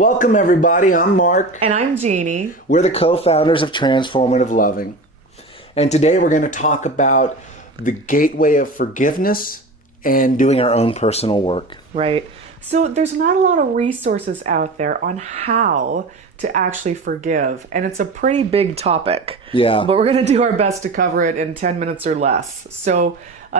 Welcome, everybody. I'm Mark. And I'm Jeannie. We're the co-founders of Transformative Loving. And today we're going to talk about the gateway of forgiveness and doing our own personal work. Right. So there's not a lot of resources out there on how to actually forgive. And it's a pretty big topic. Yeah. But we're going to do our best to cover it in 10 minutes or less. So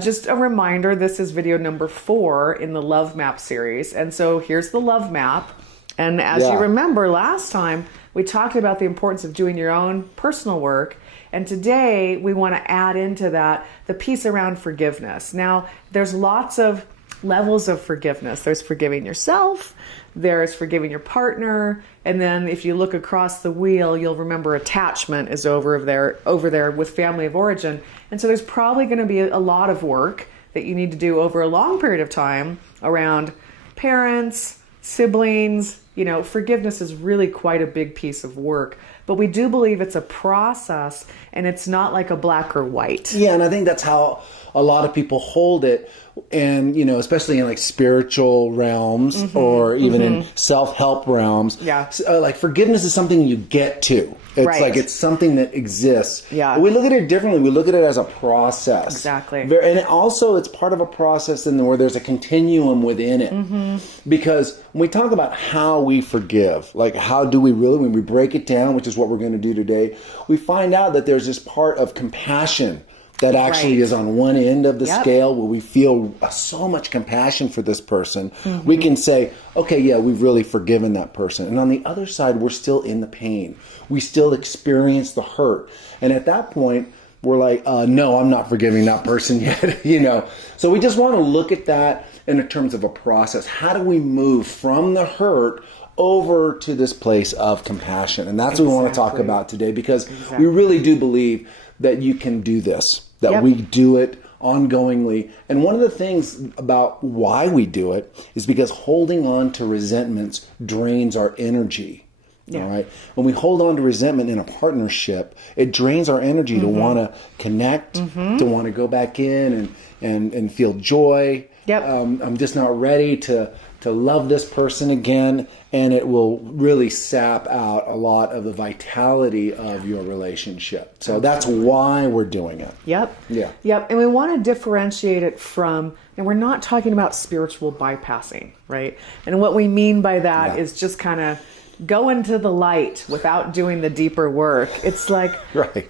just a reminder, this is video number 4 in the Love Map series. And so here's the Love Map. And as you remember, last time we talked about the importance of doing your own personal work. And today we want to add into that the piece around forgiveness. Now, there's lots of levels of forgiveness. There's forgiving yourself, there's forgiving your partner, and then if you look across the wheel, you'll remember attachment is over there with family of origin. And so there's probably going to be a lot of work that you need to do over a long period of time around parents, siblings. You know, forgiveness is really quite a big piece of work, but we do believe it's a process and it's not like a black or white. Yeah, and I think that's how a lot of people hold it. And, you know, especially in like spiritual realms or even in self-help realms. Yeah. Like forgiveness is something you get to. It's like it's something that exists. Yeah. But we look at it differently. We look at it as a process. Exactly. And also it's part of a process where there's a continuum within it. Because when we talk about how we forgive, like how do we really, when we break it down, which is what we're going to do today, we find out that there's this part of compassion that actually is on one end of the scale where we feel so much compassion for this person. We can say, okay, yeah, we've really forgiven that person. And on the other side, we're still in the pain. We still experience the hurt. And at that point, we're like, no, I'm not forgiving that person yet, you know. So we just want to look at that in terms of a process. How do we move from the hurt over to this place of compassion? And that's what we want to talk about today, because we really do believe that you can do this, that we do it ongoingly. And one of the things about why we do it is because holding on to resentments drains our energy. All right. When we hold on to resentment in a partnership, it drains our energy to want to connect, to want to go back in and feel joy. I'm just not ready to love this person again, and it will really sap out a lot of the vitality of your relationship. So that's why we're doing it. Yep. And we want to differentiate it from, and we're not talking about spiritual bypassing, right? And what we mean by that is just kind of go into the light without doing the deeper work. It's like,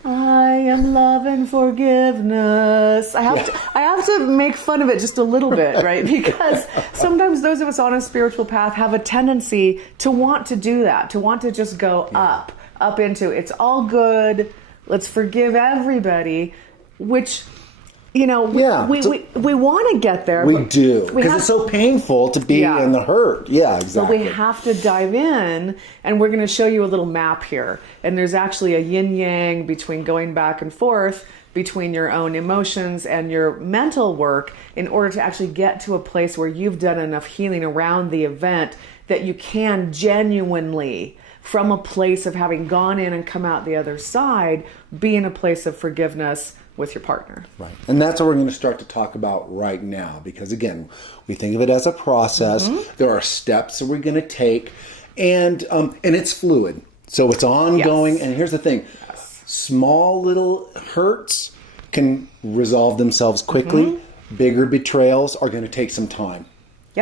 I am love and forgiveness. I have to make fun of it just a little bit, right? Because sometimes those of us on a spiritual path have a tendency to want to do that, to want to just go up into it's all good. Let's forgive everybody, which, you know, we want to get there. We do, because it's so painful to be in the hurt. Yeah, exactly. So we have to dive in, and we're going to show you a little map here. And there's actually a yin-yang between going back and forth between your own emotions and your mental work in order to actually get to a place where you've done enough healing around the event that you can genuinely, from a place of having gone in and come out the other side, be in a place of forgiveness with your partner. Right. And that's what we're going to start to talk about right now, because again, we think of it as a process. There are steps that we're going to take, and it's fluid. So it's ongoing. And here's the thing. Small little hurts can resolve themselves quickly. Bigger betrayals are going to take some time.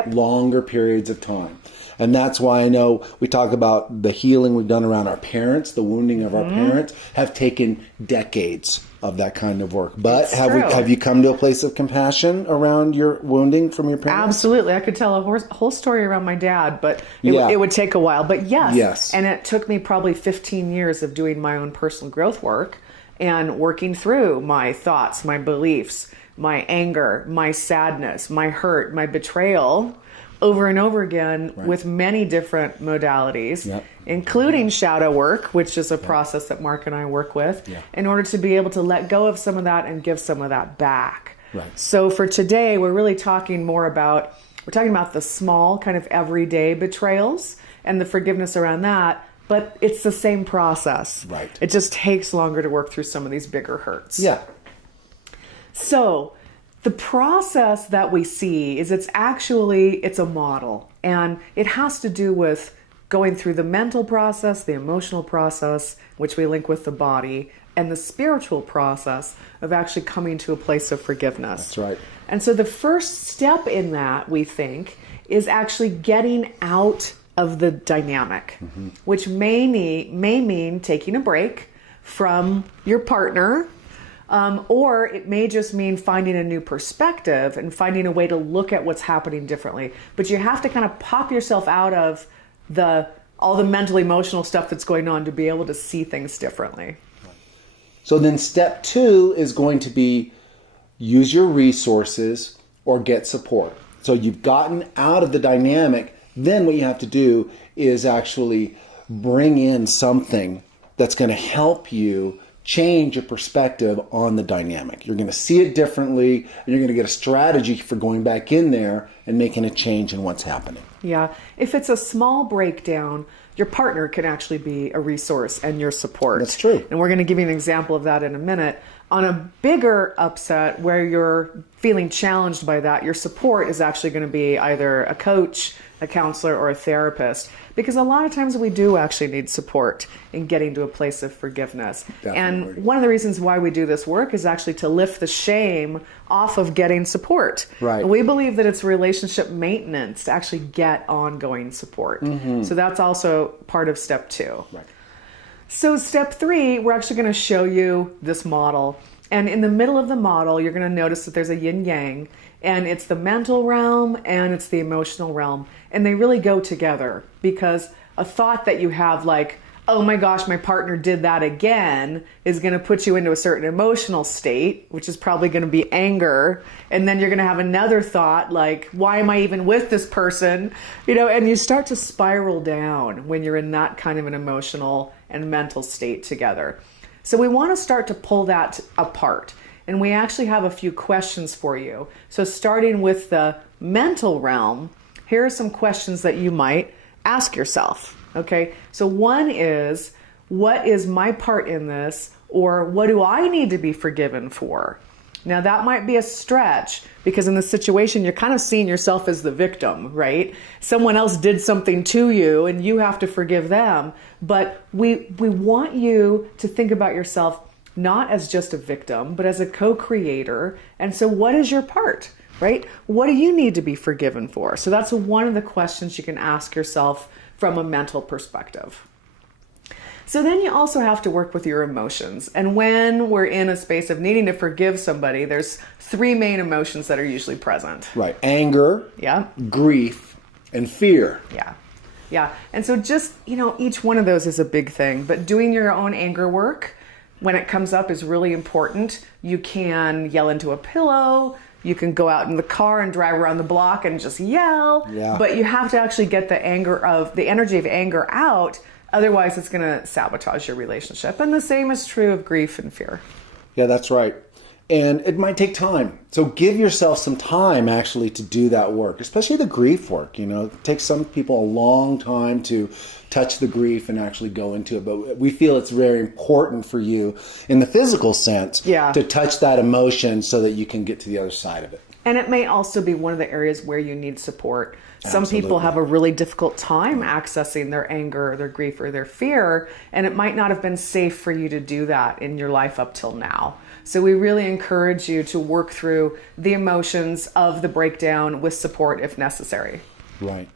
Longer periods of time. And that's why I know we talk about the healing we've done around our parents, the wounding of our parents, have taken decades of that kind of work. But have you come to a place of compassion around your wounding from your parents? Absolutely. I could tell a whole story around my dad, but it would take a while. But yes. And it took me probably 15 years of doing my own personal growth work and working through my thoughts, my beliefs, my anger, my sadness, my hurt, my betrayal, over and over again with many different modalities, including shadow work, which is a process that Mark and I work with, in order to be able to let go of some of that and give some of that back. So for today, we're really talking about the small kind of everyday betrayals and the forgiveness around that, but it's the same process. It just takes longer to work through some of these bigger hurts. So the process that we see is it's a model, and it has to do with going through the mental process, the emotional process, which we link with the body, and the spiritual process of actually coming to a place of forgiveness. That's right. And so the first step in that, we think, is actually getting out of the dynamic, which may mean taking a break from your partner, or it may just mean finding a new perspective and finding a way to look at what's happening differently. But you have to kind of pop yourself out of all the mental, emotional stuff that's going on to be able to see things differently. So then step 2 is going to be use your resources or get support. So you've gotten out of the dynamic. Then what you have to do is actually bring in something that's going to help you change your perspective on the dynamic. You're going to see it differently, and you're going to get a strategy for going back in there and making a change in what's happening. Yeah. If it's a small breakdown, your partner can actually be a resource and your support. That's true. And we're going to give you an example of that in a minute. On a bigger upset where you're feeling challenged by that, your support is actually going to be either a coach, a counselor, or a therapist. Because a lot of times we do actually need support in getting to a place of forgiveness. Definitely. And one of the reasons why we do this work is actually to lift the shame off of getting support. Right. And we believe that it's relationship maintenance to actually get ongoing support. So that's also part of step 2. Right. So step 3, we're actually going to show you this model. And in the middle of the model, you're going to notice that there's a yin yang, and it's the mental realm and it's the emotional realm. And they really go together, because a thought that you have like, oh my gosh, my partner did that again, is going to put you into a certain emotional state, which is probably going to be anger. And then you're going to have another thought like, why am I even with this person? And you start to spiral down when you're in that kind of an emotional and mental state together. So we want to start to pull that apart. And we actually have a few questions for you. So starting with the mental realm, here are some questions that you might ask yourself. Okay, so one is, what is my part in this? Or what do I need to be forgiven for? Now that might be a stretch, because in this situation, you're kind of seeing yourself as the victim, right? Someone else did something to you and you have to forgive them. But we want you to think about yourself not as just a victim, but as a co-creator. And so what is your part, right? What do you need to be forgiven for? So that's one of the questions you can ask yourself from a mental perspective. So then you also have to work with your emotions. And when we're in a space of needing to forgive somebody, there's 3 main emotions that are usually present. Right. Anger, Yeah. grief, and fear. Yeah. Yeah. And so just, each one of those is a big thing. But doing your own anger work when it comes up is really important. You can yell into a pillow. You can go out in the car and drive around the block and just yell. Yeah. But you have to actually get the energy of anger out. Otherwise, it's going to sabotage your relationship. And the same is true of grief and fear. Yeah, that's right. And it might take time. So give yourself some time actually to do that work, especially the grief work. It takes some people a long time to touch the grief and actually go into it. But we feel it's very important for you in the physical sense to touch that emotion so that you can get to the other side of it. And it may also be one of the areas where you need support. Some Absolutely. people have a really difficult time accessing their anger, their grief, or their fear, and it might not have been safe for you to do that in your life up till now. So we really encourage you to work through the emotions of the breakdown with support if necessary. Right.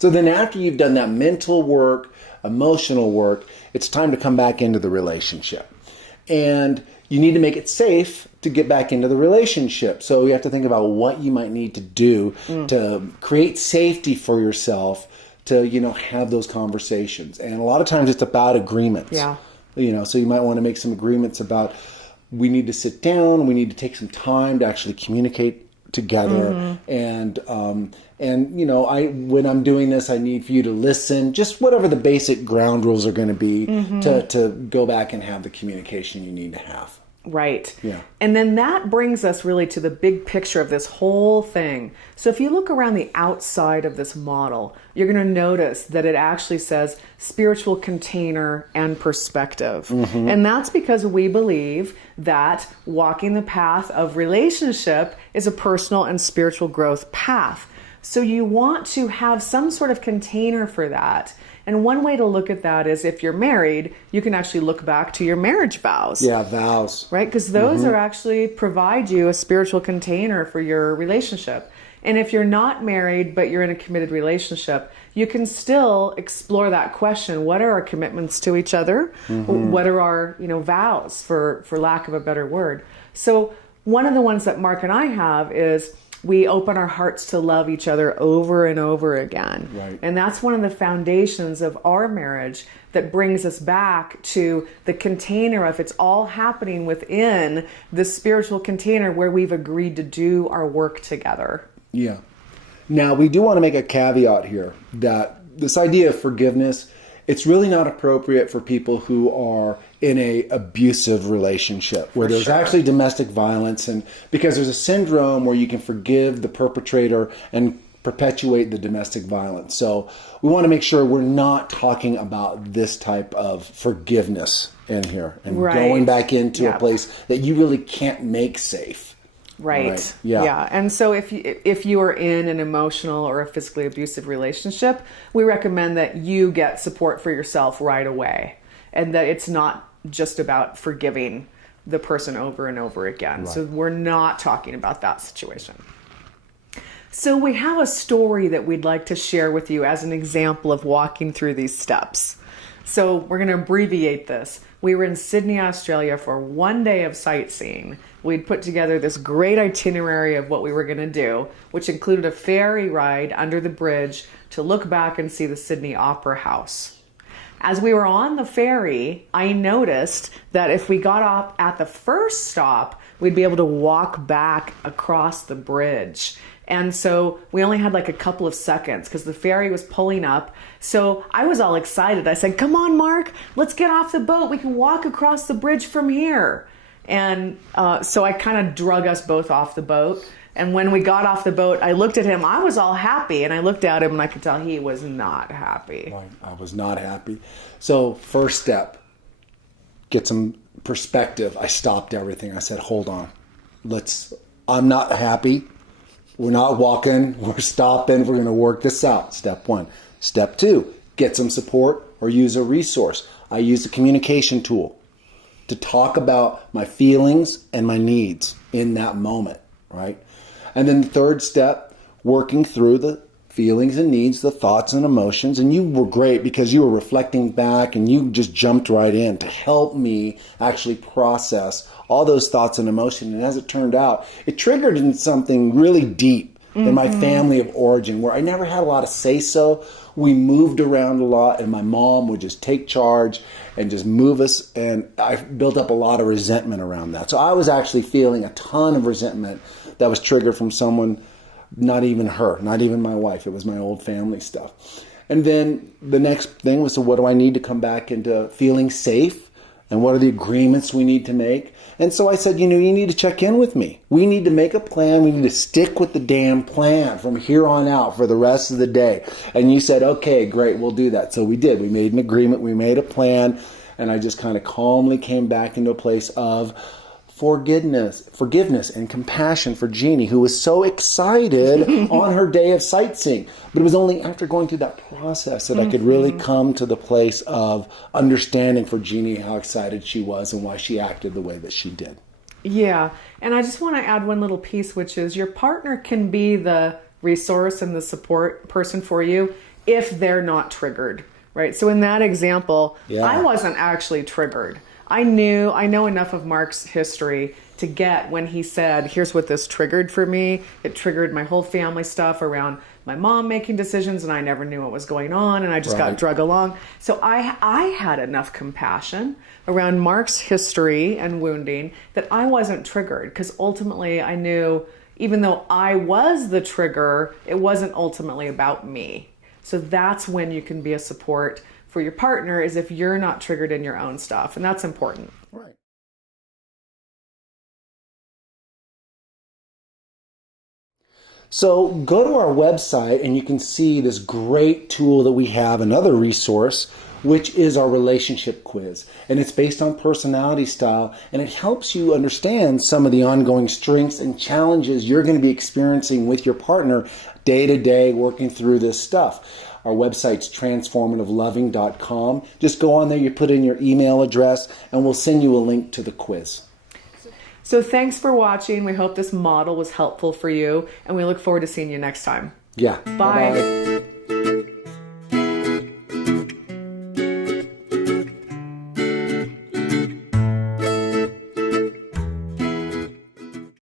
So then after you've done that mental work, emotional work, it's time to come back into the relationship. And you need to make it safe to get back into the relationship. So you have to think about what you might need to do to create safety for yourself to, have those conversations. And a lot of times it's about agreements. Yeah. So you might want to make some agreements about, we need to sit down, we need to take some time to actually communicate together. And when I'm doing this, I need for you to listen, just whatever the basic ground rules are going to be to go back and have the communication you need to have. Right. Yeah. And then that brings us really to the big picture of this whole thing. So if you look around the outside of this model, you're going to notice that it actually says spiritual container and perspective. And that's because we believe that walking the path of relationship is a personal and spiritual growth path. So you want to have some sort of container for that. And one way to look at that is if you're married, you can actually look back to your marriage vows. Yeah, vows. Right? Because those are actually provide you a spiritual container for your relationship. And if you're not married, but you're in a committed relationship, you can still explore that question. What are our commitments to each other? What are our, vows, for lack of a better word? So one of the ones that Mark and I have is we open our hearts to love each other over and over again. Right. And that's one of the foundations of our marriage that brings us back to the container of it's all happening within the spiritual container where we've agreed to do our work together. Yeah. Now, we do want to make a caveat here that this idea of forgiveness, it's really not appropriate for people who are in a abusive relationship where there's actually domestic violence, and because there's a syndrome where you can forgive the perpetrator and perpetuate the domestic violence. So we want to make sure we're not talking about this type of forgiveness in here and going back into a place that you really can't make safe. Right. Yeah. And so if you are in an emotional or a physically abusive relationship, we recommend that you get support for yourself right away, and that it's not just about forgiving the person over and over again. So we're not talking about that situation. So we have a story that we'd like to share with you as an example of walking through these steps. So we're going to abbreviate this. We were in Sydney, Australia for one day of sightseeing. We'd put together this great itinerary of what we were going to do, which included a ferry ride under the bridge to look back and see the Sydney Opera House. As we were on the ferry, I noticed that if we got off at the first stop, we'd be able to walk back across the bridge. And so we only had like a couple of seconds because the ferry was pulling up. So I was all excited. I said, "Come on, Mark, let's get off the boat. We can walk across the bridge from here." And so I kind of drug us both off the boat. And when we got off the boat, I looked at him. I was all happy. And I looked at him and I could tell he was not happy. Right. I was not happy. So first step, get some perspective. I stopped everything. I said, hold on. I'm not happy. We're not walking. We're stopping. We're going to work this out. Step one. Step two, get some support or use a resource. I used a communication tool to talk about my feelings and my needs in that moment, right? And then the third step, working through the feelings and needs, the thoughts and emotions. And you were great because you were reflecting back and you just jumped right in to help me actually process all those thoughts and emotions. And as it turned out, it triggered in something really deep in my family of origin where I never had a lot of say-so. We moved around a lot and my mom would just take charge and just move us. And I built up a lot of resentment around that. So I was actually feeling a ton of resentment that was triggered from someone, not even her, not even my wife. It was my old family stuff. And then the next thing was, so what do I need to come back into feeling safe? And what are the agreements we need to make? And so I said, you need to check in with me. We need to make a plan. We need to stick with the damn plan from here on out for the rest of the day. And you said, okay, great, we'll do that. So we did. We made an agreement. We made a plan. And I just kind of calmly came back into a place of forgiveness and compassion for Jeannie, who was so excited on her day of sightseeing. But it was only after going through that process that I could really come to the place of understanding for Jeannie how excited she was and why she acted the way that she did. Yeah. And I just want to add one little piece, which is your partner can be the resource and the support person for you if they're not triggered, right? So in that example, I wasn't actually triggered. I know enough of Mark's history to get when he said, here's what this triggered for me. It triggered my whole family stuff around my mom making decisions and I never knew what was going on and I just got drug along. So I had enough compassion around Mark's history and wounding that I wasn't triggered because ultimately I knew even though I was the trigger, it wasn't ultimately about me. So that's when you can be a support for your partner is if you're not triggered in your own stuff. And that's important. Right. So go to our website and you can see this great tool that we have, another resource which is our relationship quiz. And it's based on personality style, and it helps you understand some of the ongoing strengths and challenges you're going to be experiencing with your partner day to day working through this stuff. Our website's transformativeloving.com. Just go on there, you put in your email address, and we'll send you a link to the quiz. So thanks for watching. We hope this model was helpful for you, and we look forward to seeing you next time. Yeah. Bye. Bye-bye.